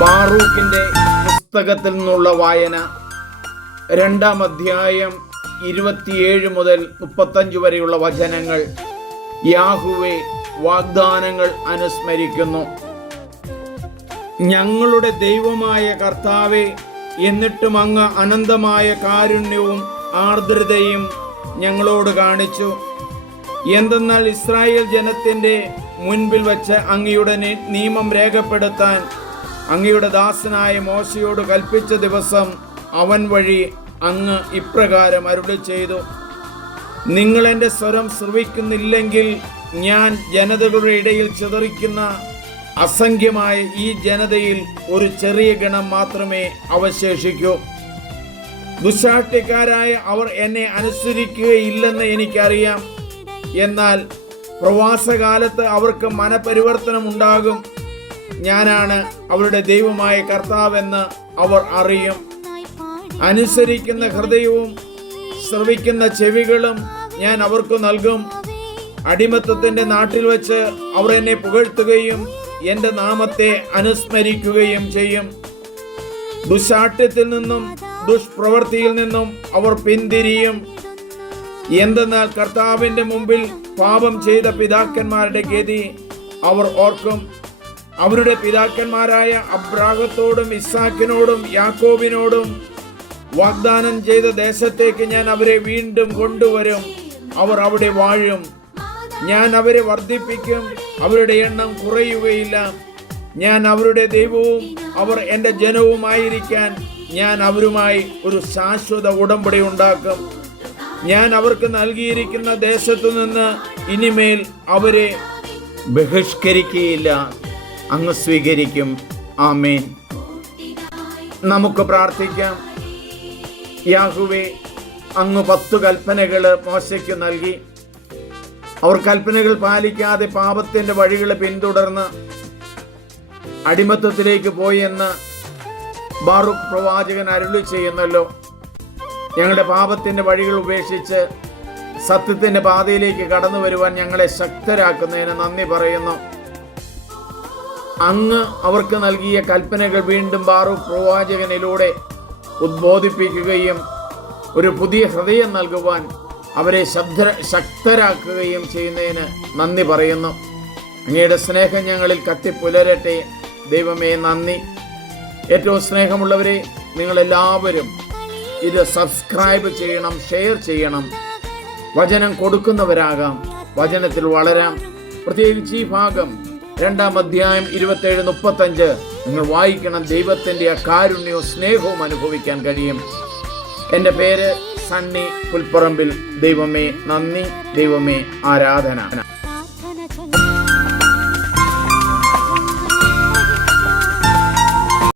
ബാറൂക്കിന്റെ പുസ്തകത്തിൽ നിന്നുള്ള വായന 2-ാം അധ്യായം 27 മുതൽ 35 വരെയുള്ള വചനങ്ങൾ. യാഹുവേ വാഗ്ദാനങ്ങൾ അനുസ്മരിക്കുന്നു. ഞങ്ങളുടെ ദൈവമായ കർത്താവേ, എന്നിട്ടും അങ്ങ് അനന്തമായ കാരുണ്യവും ആർദ്രതയും ഞങ്ങളോട് കാണിച്ചു. എന്തെന്നാൽ ഇസ്രായേൽ ജനത്തിന്റെ മുൻപിൽ വച്ച് അങ്ങയുടെ നിയമം രേഖപ്പെടുത്താൻ അങ്ങയുടെ ദാസനായ മോശയോട് കൽപ്പിച്ച ദിവസം അവൻ വഴി അങ്ങ് ഇപ്രകാരം അരുളി ചെയ്തു: നിങ്ങൾ എൻ്റെ സ്വരം ശ്രവിക്കുന്നില്ലെങ്കിൽ ഞാൻ ജനതകളുടെ ഇടയിൽ ചിതറിക്കുന്ന അസംഖ്യമായ ഈ ജനതയിൽ ഒരു ചെറിയ ഗണം മാത്രമേ അവശേഷിക്കൂ. ദുശ്ശാഠ്യക്കാരായ അവർ എന്നെ അനുസരിക്കുകയില്ലെന്ന് എനിക്കറിയാം. എന്നാൽ പ്രവാസകാലത്ത് അവർക്ക് മനപരിവർത്തനം ഉണ്ടാകും. ഞാനാണ് അവരുടെ ദൈവമായ കർത്താവെന്ന് അവർ അറിയും. അനുസരിക്കുന്ന ഹൃദയവും ശ്രവിക്കുന്ന ചെവികളും ഞാൻ അവർക്ക് നൽകും. അടിമത്തത്തിന്റെ നാട്ടിൽ വെച്ച് അവർ എന്നെ പുകഴ്ത്തുകയും എൻ്റെ നാമത്തെ അനുസ്മരിക്കുകയും ചെയ്യും. ദുശ്ശാഠ്യത്തിൽ നിന്നും ദുഷ്പ്രവൃത്തിയിൽ നിന്നും അവർ പിന്തിരിയും. എന്തെന്നാൽ കർത്താവിന്റെ മുമ്പിൽ പാപം ചെയ്ത പിതാക്കന്മാരുടെ ഗതി അവർ ഓർക്കും. അവരുടെ പിതാക്കന്മാരായ അബ്രാഹത്തോടും ഇസ്ഹാക്കിനോടും യാക്കോബിനോടും വാഗ്ദാനം ചെയ്ത ദേശത്തേക്ക് ഞാൻ അവരെ വീണ്ടും കൊണ്ടുവരും. അവർ അവിടെ വാഴും. ഞാൻ അവരെ വർദ്ധിപ്പിക്കും. അവരുടെ എണ്ണം കുറയുകയില്ല. ഞാൻ അവരുടെ ദൈവവും അവർ എൻ്റെ ജനവുമായിരിക്കാൻ ഞാൻ അവരുമായി ഒരു ശാശ്വത ഉടമ്പടി ഉണ്ടാക്കും. ഞാൻ അവർക്ക് നൽകിയിരിക്കുന്ന ദേശത്തു നിന്ന് ഇനിമേൽ അവരെ ബഹിഷ്കരിക്കുകയില്ല. അങ്ങ് സ്വീകരിക്കും. ആമേൻ. നമുക്ക് പ്രാർത്ഥിക്കാം. യാഹുവേ, അങ്ങ് 10 കൽപ്പനകൾ മോശയ്ക്ക് നൽകി. അവർ കൽപ്പനകൾ പാലിക്കാതെ പാപത്തിന്റെ വഴികളെ പിന്തുടർന്ന് അടിമത്തത്തിലേക്ക് പോയി എന്ന് ബാറൂക്ക് പ്രവാചകൻ അരുളി ചെയ്യുന്നല്ലോ. ഞങ്ങളുടെ പാപത്തിന്റെ വഴികൾ ഉപേക്ഷിച്ച് സത്യത്തിന്റെ പാതയിലേക്ക് കടന്നു വരുവാൻ ഞങ്ങളെ ശക്തരാക്കുന്നതിന് നന്ദി പറയുന്നു. അങ്ങ് അവർക്ക് നൽകിയ കൽപ്പനകൾ വീണ്ടും ബാറൂക്ക് പ്രവാചകനിലൂടെ ഉദ്ബോധിപ്പിക്കുകയും ഒരു പുതിയ ഹൃദയം നൽകുവാൻ അവരെ ശക്തരാക്കുകയും ചെയ്യുന്നതിന് നന്ദി പറയുന്നു. അങ്ങയുടെ സ്നേഹം ഞങ്ങളിൽ കത്തിപ്പുലരട്ടെ. ദൈവമേ, നന്ദി. ഏറ്റവും സ്നേഹമുള്ളവരെ, നിങ്ങളെല്ലാവരും ഇത് സബ്സ്ക്രൈബ് ചെയ്യണം, ഷെയർ ചെയ്യണം. വചനം കൊടുക്കുന്നവരാകാം, വചനത്തിൽ വളരാം. പ്രത്യേകിച്ച് ഈ ഭാഗം 2-ാം അധ്യായം 27-35 നിങ്ങൾ വായിക്കണം. ദൈവത്തിൻ്റെ ആ കാരുണ്യവും സ്നേഹവും അനുഭവിക്കാൻ കഴിയും. എൻ്റെ പേര് സണ്ണി പുൽപ്പറമ്പിൽ. ദൈവമേ നന്ദി, ദൈവമേ ആരാധന.